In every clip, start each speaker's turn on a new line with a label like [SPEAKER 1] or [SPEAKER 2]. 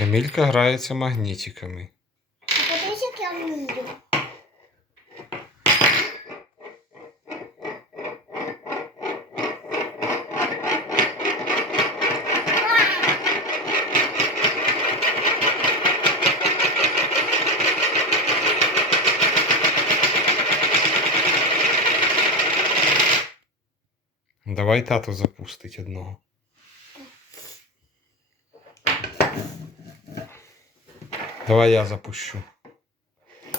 [SPEAKER 1] Емілька грається магнітиками.
[SPEAKER 2] Я вмію.
[SPEAKER 1] Давай тато запустить одного. Давай я запущу.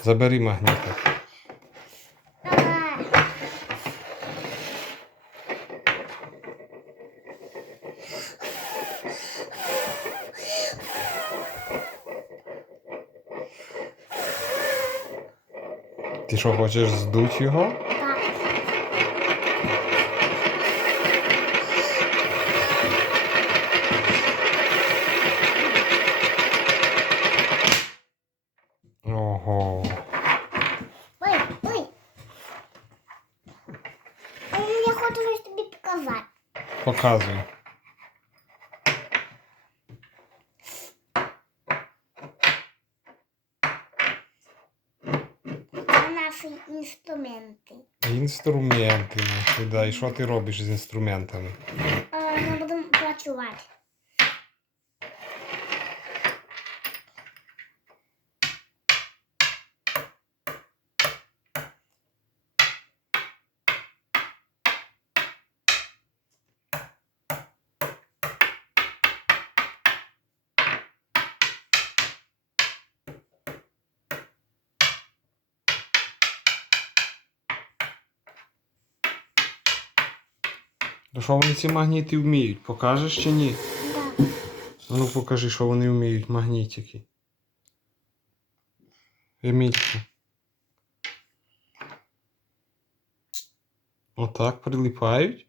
[SPEAKER 1] Забери магнітик. Ти що хочеш здуть його?
[SPEAKER 2] Так.
[SPEAKER 1] Ого.
[SPEAKER 2] Ой, ой. А Я хочу щось тобі показати.
[SPEAKER 1] Показуй.
[SPEAKER 2] Це наші інструменти.
[SPEAKER 1] Інструменти наші, да. І що ти робиш з інструментами?
[SPEAKER 2] Е, Ми будемо працювати.
[SPEAKER 1] Ну що вони ці магніти вміють? Покажеш чи ні?
[SPEAKER 2] Так.
[SPEAKER 1] Ну покажи, що вони вміють, магнітики. Емілька. Отак прилипають.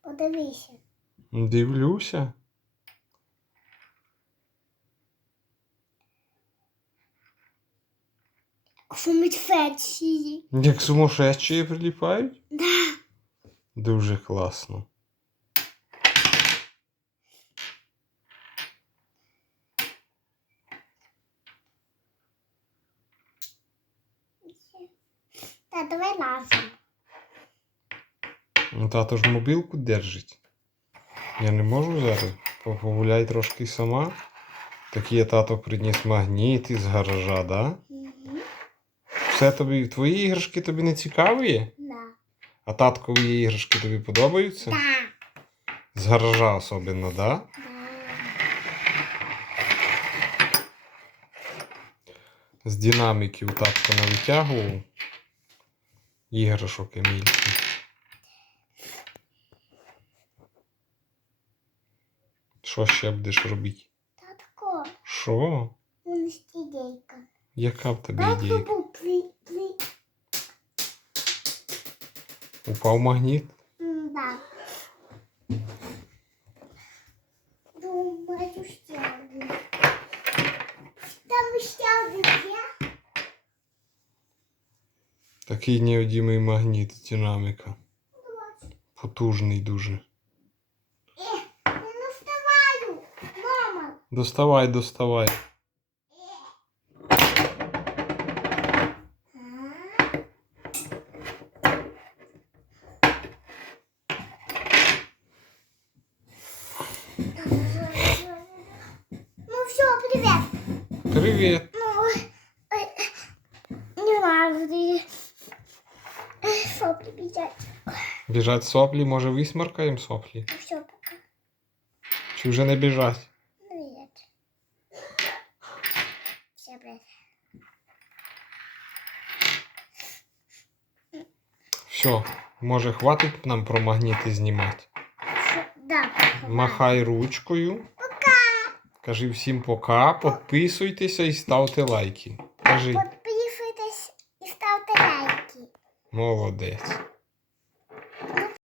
[SPEAKER 2] Подивися.
[SPEAKER 1] Дивлюся.
[SPEAKER 2] Фетші.
[SPEAKER 1] Як сумасшедші прилипають?
[SPEAKER 2] Да.
[SPEAKER 1] Дуже класно.
[SPEAKER 2] Та давай разом.
[SPEAKER 1] Ну, Тато ж мобілку держить. Я не можу зараз. Погуляй трошки сама. Такі тато приніс магніти з гаража, да? Все тобі, твої іграшки тобі не цікаві?
[SPEAKER 2] Да.
[SPEAKER 1] А таткові іграшки тобі подобаються?
[SPEAKER 2] Да.
[SPEAKER 1] З гаража особливо, да?
[SPEAKER 2] Да.
[SPEAKER 1] З динаміків татко навитягував. Іграшок Емільки. Що ще будеш робити?
[SPEAKER 2] Татко,
[SPEAKER 1] Що?
[SPEAKER 2] у нас ідейка.
[SPEAKER 1] Яка в тебе
[SPEAKER 2] Батько
[SPEAKER 1] Упав магніт?
[SPEAKER 2] М, Да. Думаю, ще один. Там ще один є.
[SPEAKER 1] Такий неодімий магніт з динаміка. Потужний дуже.
[SPEAKER 2] Е, я не вставаю. Мама.
[SPEAKER 1] Доставай, доставай.
[SPEAKER 2] Ну все, привет.
[SPEAKER 1] Привіт!
[SPEAKER 2] Ну, э, не важно. Что прибежать?
[SPEAKER 1] Біжать соплі, може висмаркаємо соплі?
[SPEAKER 2] Ну все, пока.
[SPEAKER 1] Чи вже не біжать?
[SPEAKER 2] Привет. Всем привет.
[SPEAKER 1] Все, може хватить нам про магніти знімати? Махай ручкою.
[SPEAKER 2] Пока.
[SPEAKER 1] Кажи всім пока, підписуйтеся і ставте лайки. Кажи,
[SPEAKER 2] Підписуйтесь і ставте лайки.
[SPEAKER 1] молодець.